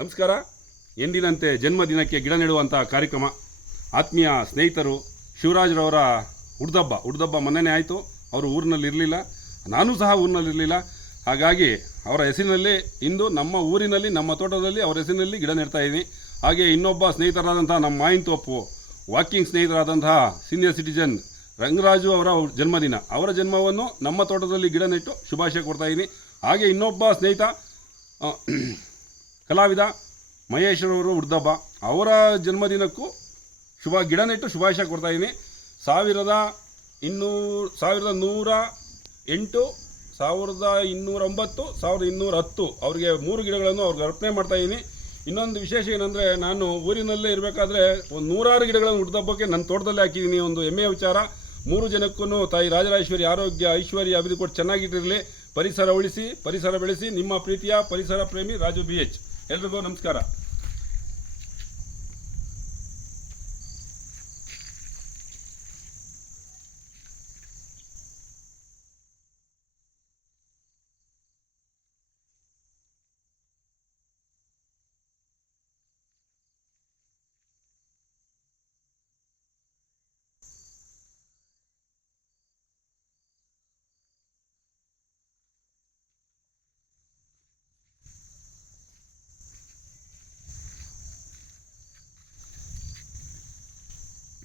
ನಮಸ್ಕಾರ. ಎಂದಿನಂತೆ ಜನ್ಮದಿನಕ್ಕೆ ಗಿಡ ನೆಡುವಂಥ ಕಾರ್ಯಕ್ರಮ. ಆತ್ಮೀಯ ಸ್ನೇಹಿತರು ಶಿವರಾಜ್ರವರ ಹುಡ್ದಬ್ಬ ಮೊನ್ನೆನೇ ಆಯಿತು. ಅವರು ಊರಿನಲ್ಲಿ ಇರಲಿಲ್ಲ, ನಾನೂ ಸಹ ಊರಿನಲ್ಲಿರಲಿಲ್ಲ. ಹಾಗಾಗಿ ಅವರ ಹೆಸರಿನಲ್ಲಿ ಇಂದು ನಮ್ಮ ಊರಿನಲ್ಲಿ ನಮ್ಮ ತೋಟದಲ್ಲಿ ಅವರ ಹೆಸರಿನಲ್ಲಿ ಗಿಡ ನೆಡ್ತಾ ಇದ್ದೀನಿ. ಹಾಗೆ ಇನ್ನೊಬ್ಬ ಸ್ನೇಹಿತರಾದಂಥ ನಮ್ಮ ಮಾಯಿನ್ತೋಪು ವಾಕಿಂಗ್ ಸ್ನೇಹಿತರಾದಂತಹ ಸೀನಿಯರ್ ಸಿಟಿಜನ್ ರಂಗರಾಜು ಅವರ ಜನ್ಮದಿನ. ಅವರ ಜನ್ಮವನ್ನು ನಮ್ಮ ತೋಟದಲ್ಲಿ ಗಿಡ ನೆಟ್ಟು ಶುಭಾಶಯ ಕೊಡ್ತಾಯಿದ್ದೀನಿ. ಹಾಗೆ ಇನ್ನೊಬ್ಬ ಸ್ನೇಹಿತ ಕಲಾವಿದ ಮಹೇಶ್ವರವರು ಹುಡ್ದಬ್ಬ, ಅವರ ಜನ್ಮದಿನಕ್ಕೂ ಗಿಡ ನೆಟ್ಟು ಶುಭಾಶಯ ಕೊಡ್ತಾಯಿದ್ದೀನಿ. 1108, 1209, 1210 ಅವರಿಗೆ 3 ಗಿಡಗಳನ್ನು ಅವ್ರಿಗೆ ಅರ್ಪಣೆ ಮಾಡ್ತಾಯಿದ್ದೀನಿ. ಇನ್ನೊಂದು ವಿಶೇಷ ಏನಂದರೆ, ನಾನು ಊರಿನಲ್ಲೇ ಇರಬೇಕಾದ್ರೆ ಒಂದು 100 ಗಿಡಗಳನ್ನು ಹುಡ್ದಬ್ಬಕ್ಕೆ ನನ್ನ ತೋಟದಲ್ಲೇ ಹಾಕಿದ್ದೀನಿ. ಒಂದು ಹೆಮ್ಮೆಯ ವಿಚಾರ. 3 ಜನಕ್ಕೂ ತಾಯಿ ರಾಜರಾಜೇಶ್ವರಿ ಆರೋಗ್ಯ ಐಶ್ವರ್ಯ ಅಭಿವೃದ್ಧಿ ಕೊಟ್ಟು ಚೆನ್ನಾಗಿಟ್ಟಿರಲಿ. ಪರಿಸರ ಉಳಿಸಿ, ಪರಿಸರ ಬೆಳೆಸಿ. ನಿಮ್ಮ ಪ್ರೀತಿಯ ಪರಿಸರ ಪ್ರೇಮಿ ರಾಜು BH. ಎಲ್ರಿಗೂ ನಮಸ್ಕಾರ.